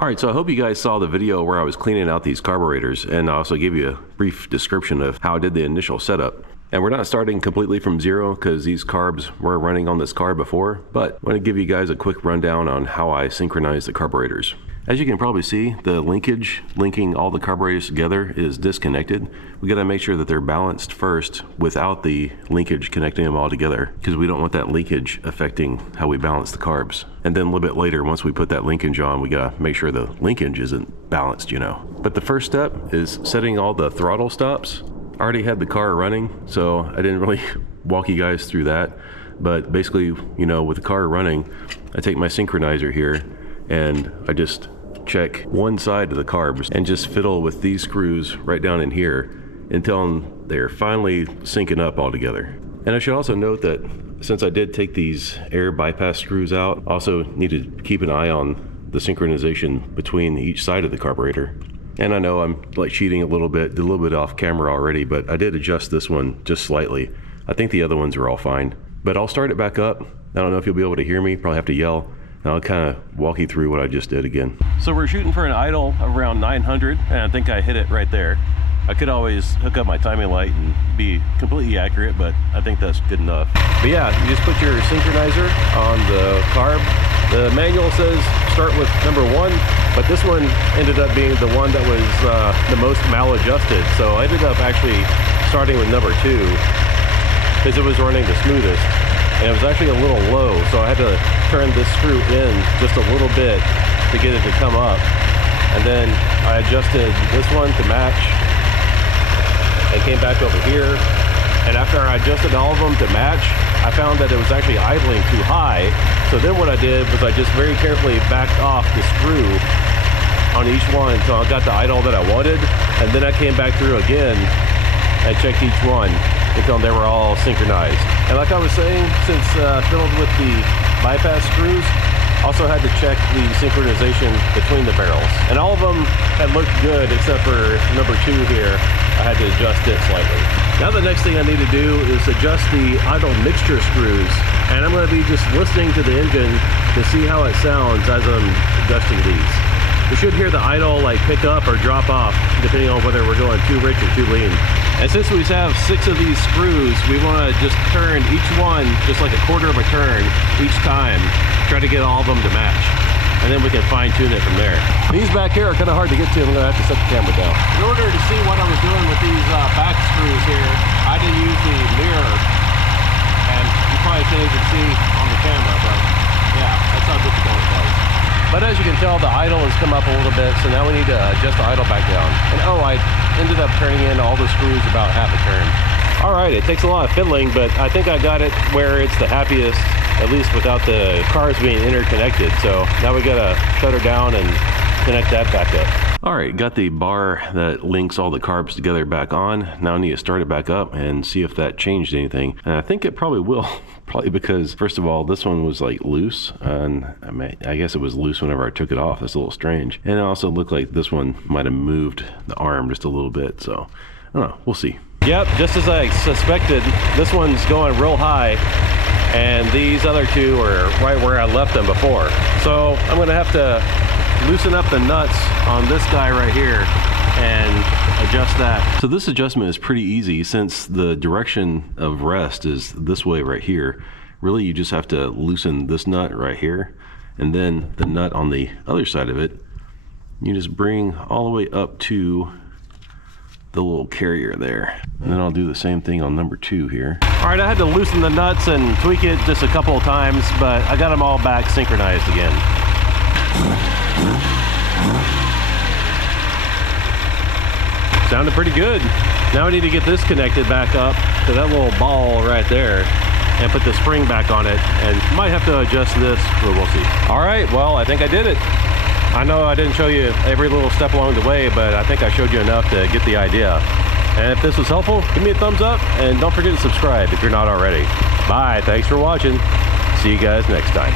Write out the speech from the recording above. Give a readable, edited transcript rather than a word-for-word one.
Alright, so I hope you guys saw the video where I was cleaning out these carburetors, and I also gave you a brief description of how I did the initial setup. And we're not starting completely from zero because these carbs were running on this car before, but I want to give you guys a quick rundown on how I synchronize the carburetors. As you can probably see, the linkage linking all the carburetors together is disconnected. We got to make sure that they're balanced first without the linkage connecting them all together, because we don't want that leakage affecting how we balance the carbs. And then a little bit later, once we put that linkage on, we got to make sure the linkage isn't balanced, you know. But the first step is setting all the throttle stops. I already had the car running, so I didn't really walk you guys through that. But basically, you know, with the car running, I take my synchronizer here and I just check one side of the carbs and just fiddle with these screws right down in here until they're finally syncing up all together. And I should also note that since I did take these air bypass screws out, I also need to keep an eye on the synchronization between each side of the carburetor. And I know I'm like cheating a little bit off camera already, but I did adjust this one just slightly. I think the other ones are all fine, but I'll start it back up. I don't know if you'll be able to hear me, probably have to yell. And I'll kind of walk you through what I just did again. So we're shooting for an idle of around 900, and I think I hit it right there. I could always hook up my timing light and be completely accurate, but I think that's good enough. But yeah, you just put your synchronizer on the carb. The manual says start with number 1, but this one ended up being the one that was the most maladjusted. So I ended up actually starting with number 2 because it was running the smoothest. And it was actually a little low, so I had to turn this screw in just a little bit to get it to come up. And then I adjusted this one to match and came back over here. And after I adjusted all of them to match, I found that it was actually idling too high. So then what I did was I just very carefully backed off the screw on each one until I got the idle that I wanted. And then I came back through again and checked each one until they were all synchronized. And like I was saying, since fiddled with the bypass screws, also had to check the synchronization between the barrels. And all of them had looked good except for number 2 here. I had to adjust it slightly. Now the next thing I need to do is adjust the idle mixture screws. And I'm going to be just listening to the engine to see how it sounds as I'm adjusting these. We should hear the idle like pick up or drop off depending on whether we're going too rich or too lean. And since we have 6 of these screws, we want to just turn each one just like a quarter of a turn each time. Try to get all of them to match. And then we can fine tune it from there. These back here are kind of hard to get to. I'm going to have to set the camera down. In order to see what I was doing with these back screws here, I didn't use the mirror. And you probably can't even see on the camera, but yeah, that's how difficult it was. But as you can tell, the idle has come up a little bit, so now we need to adjust the idle back down. And oh, I ended up turning in all the screws about half a turn. All right, it takes a lot of fiddling, but I think I got it where it's the happiest, at least without the cars being interconnected. So now we gotta shut her down and connect that back up. All right, got the bar that links all the carbs together back on. Now I need to start it back up and see if that changed anything. And I think it probably will. Probably because, first of all, this one was like loose, and I guess it was loose whenever I took it off. That's a little strange. And it also looked like this one might have moved the arm just a little bit. So I don't know, we'll see. Yep, just as I suspected, this one's going real high, and these other 2 are right where I left them before. So I'm gonna have to loosen up the nuts on this guy right here and adjust that. So this adjustment is pretty easy since the direction of rest is this way right here. Really, you just have to loosen this nut right here, and then the nut on the other side of it, you just bring all the way up to the little carrier there. And then I'll do the same thing on number 2 here. All right, I had to loosen the nuts and tweak it just a couple of times, but I got them all back synchronized again. Sounded pretty good. Now I need to get this connected back up to that little ball right there and put the spring back on it, and might have to adjust this, but we'll see. All right, well, I think I did it. I know I didn't show you every little step along the way, but I think I showed you enough to get the idea. And if this was helpful, give me a thumbs up, and don't forget to subscribe if you're not already. Bye, thanks for watching. See you guys next time.